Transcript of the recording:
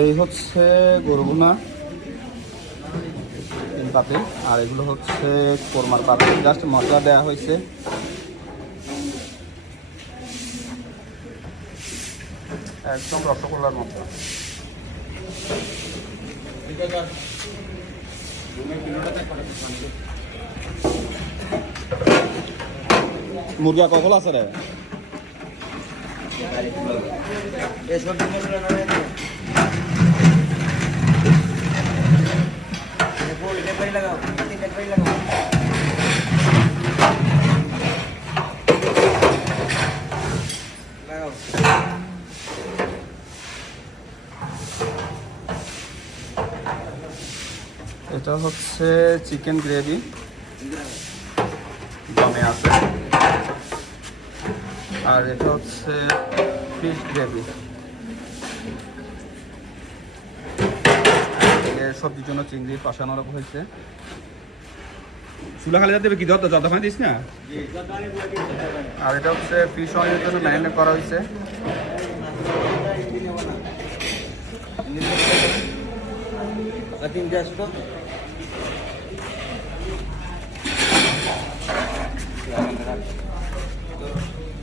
এই হচ্ছে গরুগুনা 3 পাতিল, আর এগুলো হচ্ছে কোরমার পাতিল। জাস্ট মশলা দেওয়া হয়েছে। একদম রসগোল্লার মতো। মুরগা কখন আছে রে? এটা হচ্ছে চিকেন গ্রেভি দমে আছে, আর এটা হচ্ছে ফিশ গ্রেভি। সবজির জন্য চিংড়ি পাশানো রাখা হয়েছে। চুলা খালি দেবে কি যত যত দিস না। আর এটা হচ্ছে ফিশ অয়েলের জন্য ম্যারিনেট করা হয়েছে।